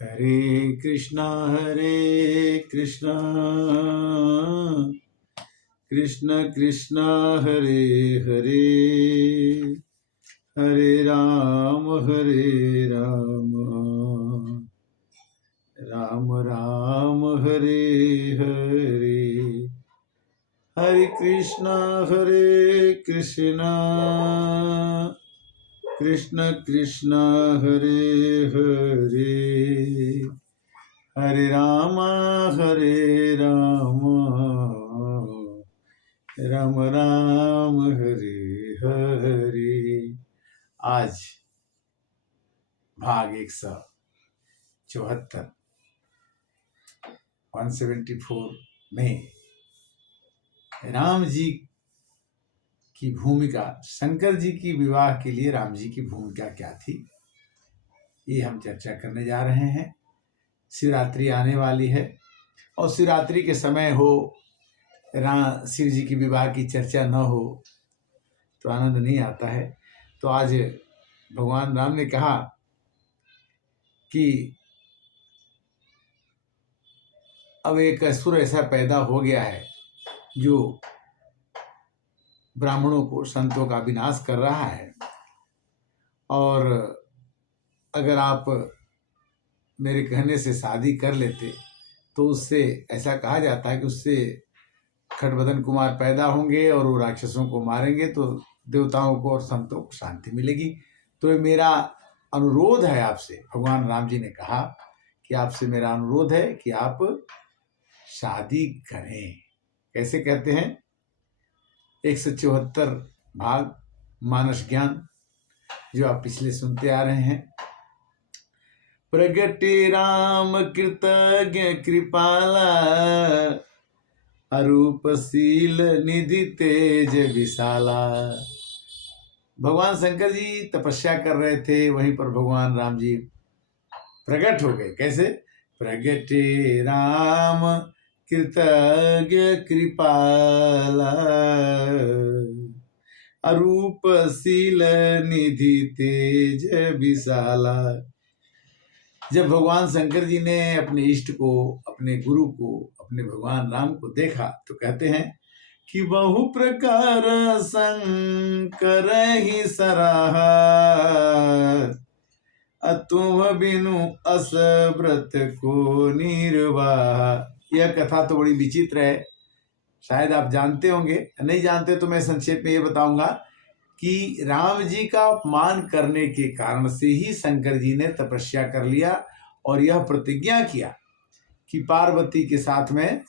हरे कृष्णा कृष्ण कृष्ण हरे हरे, हरे राम राम राम हरे हरे। हरे कृष्णा कृष्ण कृष्ण हरे हरे, हरे राम राम राम हरे हरे। आज भाग 174 174 में राम जी की भूमिका, शंकर जी की विवाह के लिए राम जी की भूमिका क्या थी, ये हम चर्चा करने जा रहे हैं। शिवरात्रि आने वाली है और शिवरात्रि के समय हो शिव जी की विवाह की चर्चा न हो तो आनंद नहीं आता है। तो आज भगवान राम ने कहा कि अब एक असुर ऐसा पैदा हो गया है जो ब्राह्मणों को, संतों का विनाश कर रहा है, और अगर आप मेरे कहने से शादी कर लेते तो उससे ऐसा कहा जाता है कि उससे खटबदन कुमार पैदा होंगे और वो राक्षसों को मारेंगे तो देवताओं को और संतों को शांति मिलेगी। तो ये मेरा अनुरोध है आपसे। भगवान राम जी ने कहा कि आपसे मेरा अनुरोध है कि आप शादी करें। कैसे कहते हैं? 174 भाग मानस ज्ञान जो आप पिछले सुनते आ रहे हैं। प्रगटे राम कृतज्ञ कृपाला, अरूपशील निधि तेज विशाला। भगवान शंकर जी तपस्या कर रहे थे, वहीं पर भगवान राम जी प्रकट हो गए। कैसे? प्रगटे राम कृतज्ञ कृपाला, अरूपशील निधि तेज विशाला। जब भगवान शंकर जी ने अपने इष्ट को, अपने गुरु को, अपने भगवान राम को देखा तो कहते हैं कि बहु प्रकार शंकर ही सराहा, अतुम बिनु अस व्रत को निर्वाह। यह कथा तो बड़ी विचित्र है, शायद आप जानते होंगे, नहीं जानते तो मैं संक्षेप में ये बताऊंगा कि राम जी का अपमान करने के कारण से ही शंकर जी ने तपस्या कर लिया और यह प्रतिज्ञा किया कि पार्वती के साथ में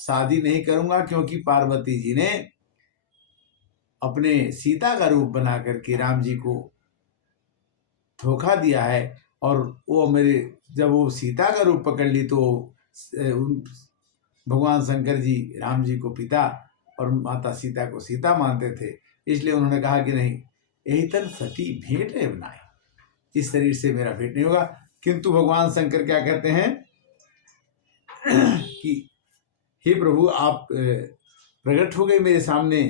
शादी नहीं करूंगा, क्योंकि पार्वती जी ने अपने सीता का रूप बना करके राम जी को धोखा दिया है। और वो जब वो सीता का रूप पकड़ ली तो भगवान शंकर जी राम जी को पिता और माता सीता को सीता मानते थे, इसलिए उन्होंने कहा कि नहीं, यही तन सती भेंट है बनाए, इस शरीर से मेरा भेंट नहीं होगा। किंतु भगवान शंकर क्या कहते हैं कि हे प्रभु, आप प्रकट हो गए मेरे सामने,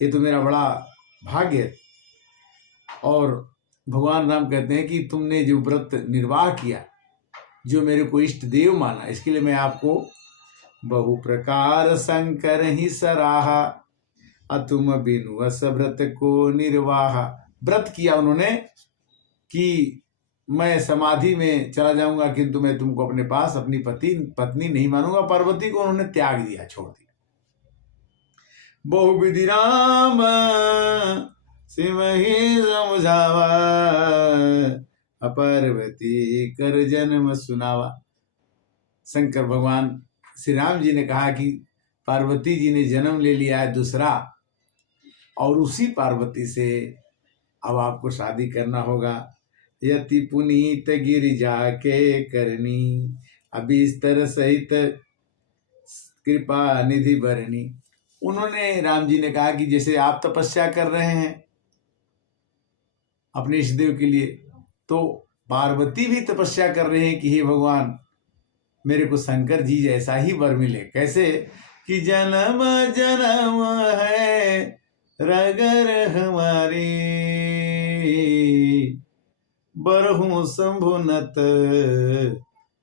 ये तो मेरा बड़ा भाग्य है। और भगवान राम कहते हैं कि तुमने जो व्रत निर्वाह किया, जो मेरे को इष्ट देव माना, इसके लिए मैं आपको बहु प्रकार शंकर ही सराहा, अतुम बिनु अस व्रत को निर्वाह। व्रत किया उन्होंने कि मैं समाधि में चला जाऊंगा, किंतु मैं तुमको अपने पास अपनी पत्नी नहीं मानूंगा। पार्वती को उन्होंने त्याग दिया, छोड़ दिया। बहु विधि राम सिम ही समझावा, अपार्वती कर जन्म सुनावा। शंकर भगवान श्री राम जी ने कहा कि पार्वती जी ने जन्म ले लिया है दूसरा, और उसी पार्वती से अब आपको शादी करना होगा। यति पुनीत गिरिजा के करनी, अभिस्तर सहित कृपा निधि भरनी। उन्होंने, राम जी ने कहा कि जैसे आप तपस्या कर रहे हैं अपने इष्टदेव के लिए, तो पार्वती भी तपस्या कर रहे हैं कि हे भगवान, मेरे को शंकर जी जैसा ही वर मिले। कैसे? कि जन्म जन्म है रगर हमारी, बरहूं शंभुनत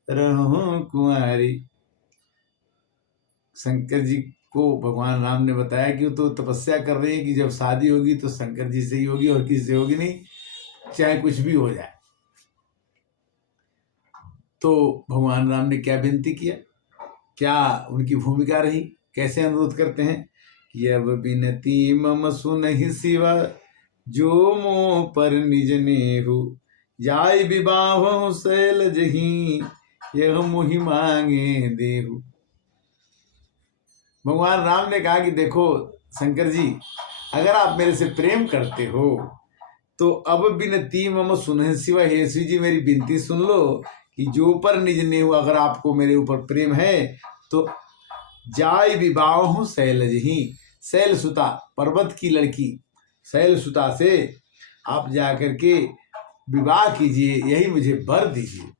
रहूं कुंवारी। शंकर जी को भगवान राम ने बताया कि वो तो तपस्या कर रही है कि जब शादी होगी तो शंकर जी से ही होगी और किसी से होगी नहीं, चाहे कुछ भी हो जाए। तो भगवान राम ने क्या विनती किया, क्या उनकी भूमिका रही, कैसे अनुरोध करते हैं कि अब बिनती मम सुनहि शिवा, जो मोह पर निज नेहु, जाय विवाह शैल जही, यह मुहि मांगे देहु। भगवान राम ने कहा कि देखो शंकर जी, अगर आप मेरे से प्रेम करते हो तो अब बिनती मम सुनहि शिवा, हे शिव जी मेरी विनती सुन लो कि जो पर निज नेहु, अगर आपको मेरे ऊपर प्रेम है तो जाय विवाह शैलज ही, शैल सुता पर्वत की लड़की शैल सुता से आप जाकर के विवाह कीजिए, यही मुझे वर दीजिए।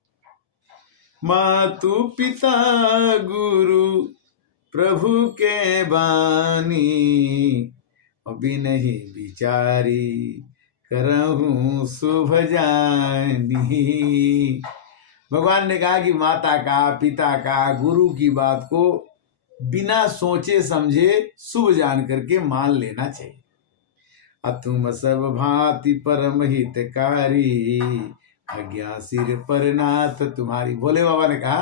मातु पिता गुरु प्रभु के बानी, बिनहि विचारी करहूं शुभ जानी। भगवान ने कहा कि माता का, पिता का, गुरु की बात को बिना सोचे समझे शुभ जान करके मान लेना चाहिए। अतुम सब भांति परम हितकारी, आज्ञा सिर पर नाथ तुम्हारी। भोले बाबा ने कहा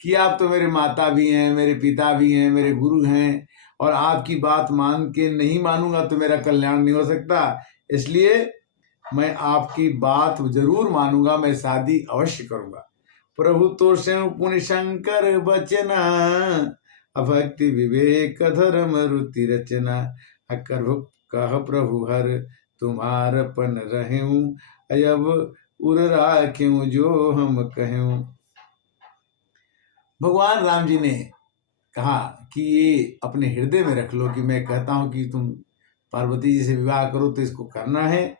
कि आप तो मेरे माता भी हैं, मेरे पिता भी हैं, मेरे गुरु हैं, और आपकी बात मान के नहीं मानूंगा तो मेरा कल्याण नहीं हो सकता, इसलिए मैं आपकी बात जरूर मानूंगा, मैं शादी अवश्य करूंगा। प्रभु तो स्वयं पुण्य शंकर बचना, अभक्ति विवेक धर्म रुति रचना, अकर कह प्रभु हर तुम्हारपन रहूं, अयब उर राख्यूं जो हम कहूं। भगवान राम जी ने कहा कि ये अपने हृदय में रख लो कि मैं कहता हूं कि तुम पार्वती जी से विवाह करो तो इसको करना है।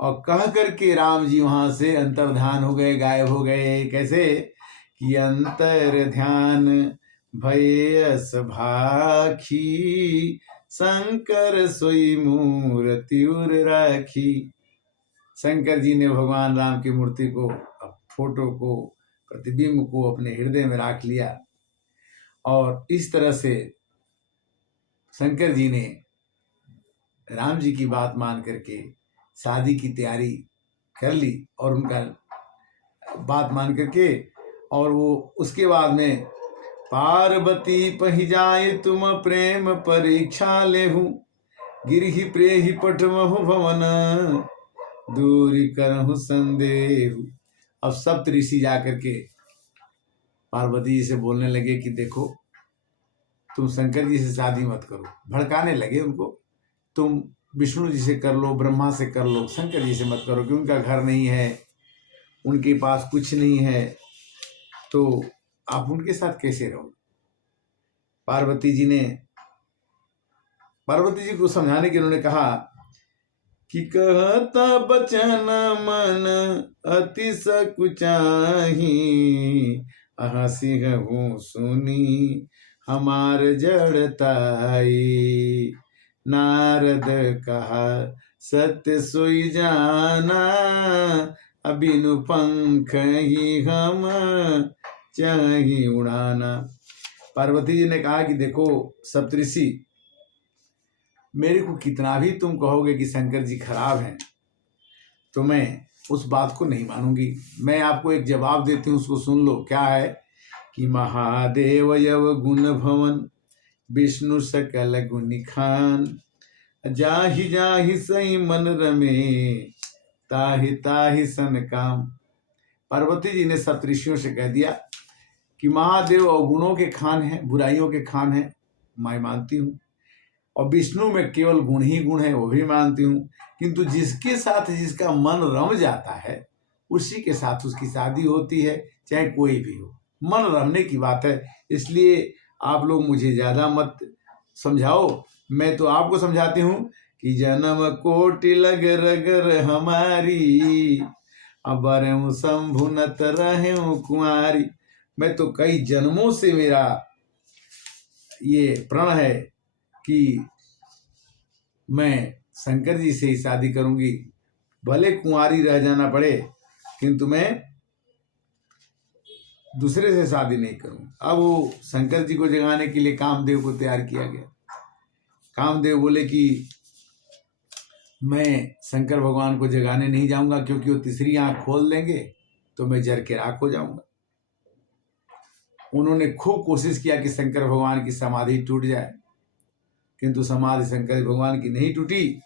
और कह करके राम जी वहां से अंतर्ध्यान हो गए, गायब हो गए। कैसे कि अंतर ध्यान भयस भाखी, शंकर सोई मूर्ति उर राखी। शंकर जी ने भगवान राम की मूर्ति को, फोटो को, प्रतिबिंब को अपने हृदय में रख लिया, और इस तरह से शंकर जी ने राम जी की बात मान करके शादी की तैयारी कर ली, और उनका बात मान करके, और वो उसके बाद में पार्वती पहि जाए तुम प्रेम परीक्षा लेहू, गिरहि प्रेहि पटमहु भवन, दूरी करहु संदेहु। अब सब ऋषि जाकर के पार्वती जी से बोलने लगे कि देखो तुम शंकर जी से शादी मत करो, भड़काने लगे उनको, तुम विष्णु जी से कर लो, ब्रह्मा से कर लो, शंकर जी से मत करो कि उनका घर नहीं है, उनके पास कुछ नहीं है, तो आप उनके साथ कैसे रहो। पार्वती जी को समझाने के उन्होंने कहा कि कहता बचन मन अति सकुचाही, हसी हूँ सुनी हमार जड़ताई, नारद कहा सत्य सोई जाना, अबिनु पंख ही हम चाही उड़ाना। पार्वती जी ने कहा कि देखो सप्तऋषि, मेरे को कितना भी तुम कहोगे कि शंकर जी खराब हैं, तो मैं उस बात को नहीं मानूंगी। मैं आपको एक जवाब देती हूँ, उसको सुन लो। क्या है कि महादेव यव गुण भवन, विष्णु सकल गुनि खान, जाहि जाहि सही मन रमे, ताहि ताहि सन काम। पार्वती जी ने सप्तऋषियों से कह दिया कि महादेव अवगुणों के खान हैं, बुराइयों के खान हैं, मैं मानती हूँ, और विष्णु में केवल गुण ही गुण है, वो भी मानती हूँ, किंतु जिसके साथ जिसका मन रम जाता है उसी के साथ उसकी शादी होती है, चाहे कोई भी हो, मन रमने की बात है। इसलिए आप लोग मुझे ज़्यादा मत समझाओ, मैं तो आपको समझाती हूँ कि जन्म कोटि लग रगर हमारी, अबर शंभु नत रहे कुंवारी। मैं तो कई जन्मों से मेरा ये प्रण है कि मैं शंकर जी से ही शादी करूंगी, भले कुंवारी रह जाना पड़े, किंतु मैं दूसरे से शादी नहीं करूंगा। अब वो शंकर जी को जगाने के लिए कामदेव को तैयार किया गया। कामदेव बोले कि मैं शंकर भगवान को जगाने नहीं जाऊंगा, क्योंकि वो तीसरी आंख खोल देंगे तो मैं जर के राख हो जाऊंगा। उन्होंने खूब कोशिश किया कि शंकर भगवान की समाधि टूट जाए, किंतु समाधि शंकर भगवान की नहीं टूटी।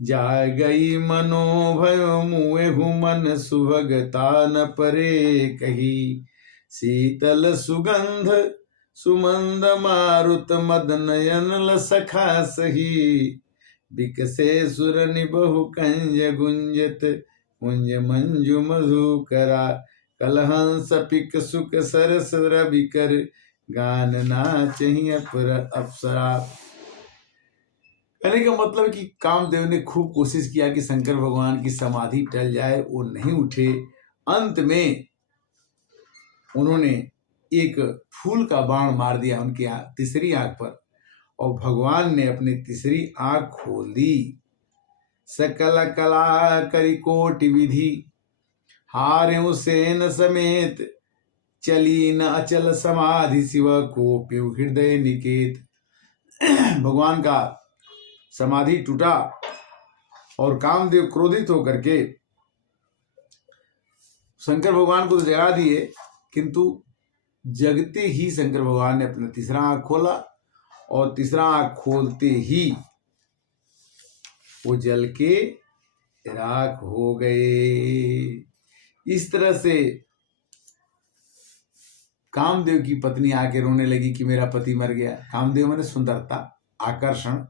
जा गई मनोभय मुएहु मन सुभगता न परे कही, शीतल सुगंध सुमंद मारुत मद नयन लसखा सही, बिकसे सुर निबहु कंज गुंजत कुंज मंजु मधुकरा, कलहंस पिक सुख सरस रविकर गान नाचहि अप्सरा। कहने का मतलब कि कामदेव ने खूब कोशिश किया कि शंकर भगवान की समाधि टल जाए, वो नहीं उठे। अंत में उन्होंने एक फूल का बाण मार दिया उनकी तीसरी आंख पर, और भगवान ने अपनी तीसरी आंख खोल दी। सकल कला करी कोटि विधि, हारे सेन समेत, चली न अचल समाधि शिव को प्यु हृदय निकेत। भगवान का समाधि टूटा और कामदेव क्रोधित होकर के शंकर भगवान को तो जगा दिए, किंतु जगते ही शंकर भगवान ने अपना तीसरा आंख खोला, और तीसरा आंख खोलते ही वो जल के राख हो गए। इस तरह से कामदेव की पत्नी आके रोने लगी कि मेरा पति मर गया। कामदेव माने सुंदरता, आकर्षण।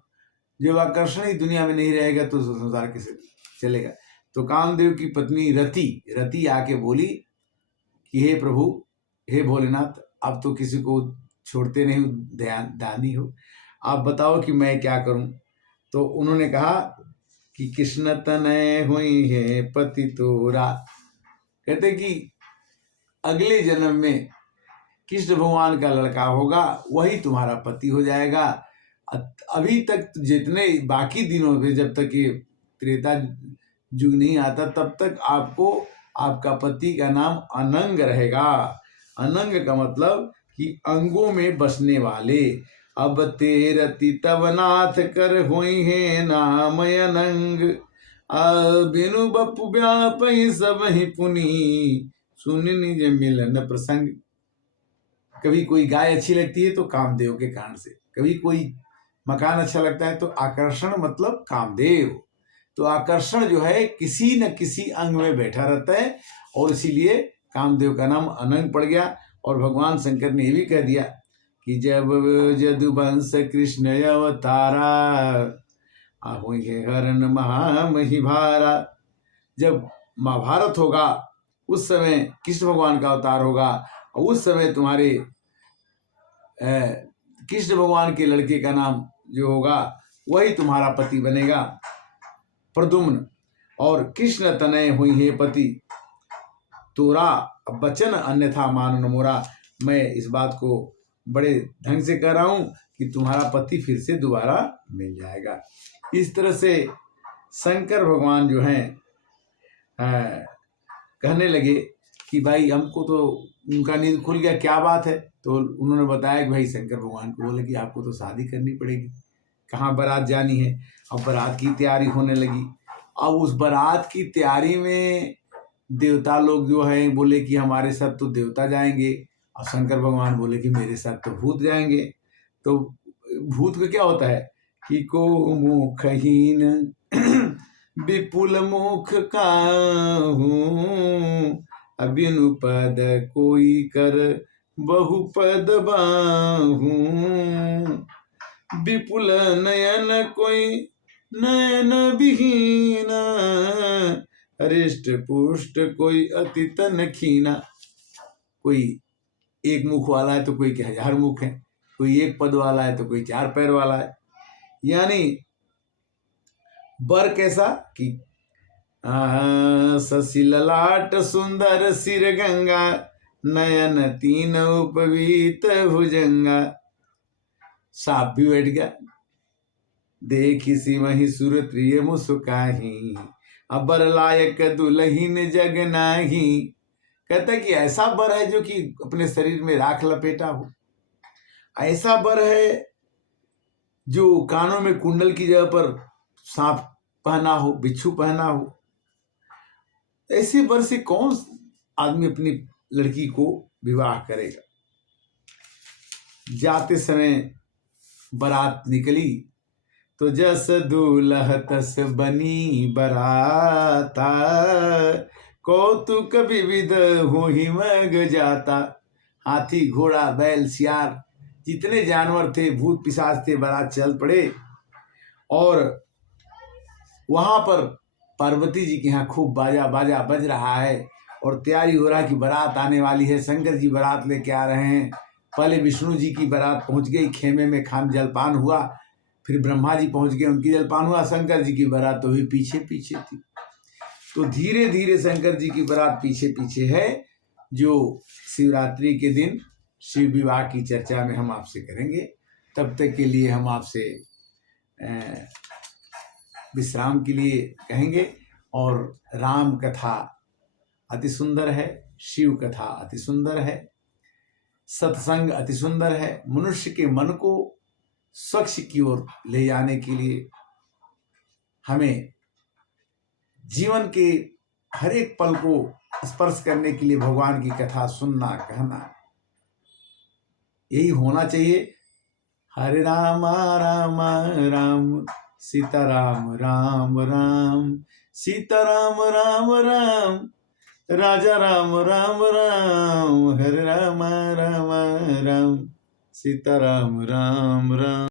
जब आकर्षण ही दुनिया में नहीं रहेगा तो संसार कैसे चलेगा। तो कामदेव की पत्नी रति आके बोली कि हे प्रभु, हे भोलेनाथ, अब तो किसी को छोड़ते नहीं, दानी हो, आप बताओ कि मैं क्या करूं। तो उन्होंने कहा कि कृष्ण तनय हुई है पति तोरा। कहते कि अगले जन्म में कृष्ण भगवान का लड़का होगा, वही तुम्हारा पति हो जाएगा। अभी तक जितने बाकी दिनों में, जब तक ये त्रेता युग नहीं आता, तब तक आपको आपका पति का नाम अनंग रहेगा। अनंग का मतलब कि अंगों में बसने वाले। अब तेरति तब नाथ कर हुई है नाम अनंग, बिनु बपु व्यापहि सब ही पुनी, सुन निज मिलन प्रसंग। कभी कोई गाय अच्छी लगती है तो कामदेव के कारण से, कभी कोई मकान अच्छा लगता है तो आकर्षण मतलब कामदेव। तो आकर्षण जो है किसी न किसी अंग में बैठा रहता है, और इसीलिए कामदेव का नाम अनंग पड़ गया। और भगवान शंकर ने ये भी कह दिया कि जब यदुवंश कृष्ण अवतारा, आहुए हरण महामहि भारा। जब महाभारत होगा उस समय कृष्ण भगवान का अवतार होगा, और उस समय तुम्हारे कृष्ण भगवान के लड़के का नाम जो होगा वही तुम्हारा पति बनेगा, प्रद्युम्न। और कृष्ण तनय हुई है पति तोरा, बचन अन्यथा मान न मोरा। मैं इस बात को बड़े ढंग से कह रहा हूं कि तुम्हारा पति फिर से दोबारा मिल जाएगा। इस तरह से शंकर भगवान जो हैं कहने लगे कि भाई हमको तो उनका नींद खुल गया, क्या बात है। तो उन्होंने बताया कि भाई शंकर भगवान को बोले कि आपको तो शादी करनी पड़ेगी, कहाँ बारात जानी है। अब बारात की तैयारी होने लगी। अब उस बारात की तैयारी में देवता लोग जो हैं बोले कि हमारे साथ तो देवता जाएंगे, और शंकर भगवान बोले कि मेरे साथ तो भूत जाएंगे। तो भूत का क्या होता है कि को मुखहीन विपुल मुख का हूँ, अबिनु पद कोई कर बहुपद बाहू, विपुल नयन कोई नयन विहीना, हृष्ट पुष्ट कोई अति तन खीना। कोई एक मुख वाला है तो कोई के 1000 मुख है, कोई एक पद वाला है तो कोई 4 पैर वाला है। यानी बर कैसा कि शशि ललाट सुंदर सिर गंगा, नयन 3 उपवीत भुजंगा। सांप भी बैठ गया, देखी सी वही सुरत प्रिय मुस्काही, अबर लायक दुल्हीन जग नाही। कहता है कि ऐसा बर है जो कि अपने शरीर में राख लपेटा हो, ऐसा बर है जो कानों में कुंडल की जगह पर सांप पहना हो, बिच्छू पहना हो। ऐसे बर से कौन आदमी अपनी लड़की को विवाह करेगा। जाते समय बारात निकली तो जस दूल्ह तस बनी बराता, कौतुक विविध हो ही मग जाता। हाथी, घोड़ा, बैल, सियार, जितने जानवर थे, भूत पिशाच थे, बारात चल पड़े। और वहां पर पार्वती जी के यहाँ खूब बाजा बाजा बज रहा है और तैयारी हो रहा है कि बारात आने वाली है, शंकर जी बारात लेके आ रहे हैं। पहले विष्णु जी की बारात पहुंच गई, खेमे में खान जलपान हुआ, फिर ब्रह्मा जी पहुंच गए, उनकी जलपान हुआ। शंकर जी की बारात तो भी पीछे पीछे थी। तो धीरे धीरे शंकर जी की बारात पीछे पीछे है, जो शिवरात्रि के दिन शिव विवाह की चर्चा में हम आपसे करेंगे। तब तक के लिए हम आपसे विश्राम के लिए कहेंगे। और राम कथा अति सुंदर है, शिव कथा अति सुंदर है, सत्संग अति सुंदर है। मनुष्य के मन को स्वच्छ की ओर ले जाने के लिए हमें जीवन के हर एक पल को स्पर्श करने के लिए भगवान की कथा सुनना, कहना, यही होना चाहिए। हरे राम राम राम सीता राम राम राम, सीता राम राम राम, राजा राम राम राम, हरे राम राम राम, सीता राम राम राम।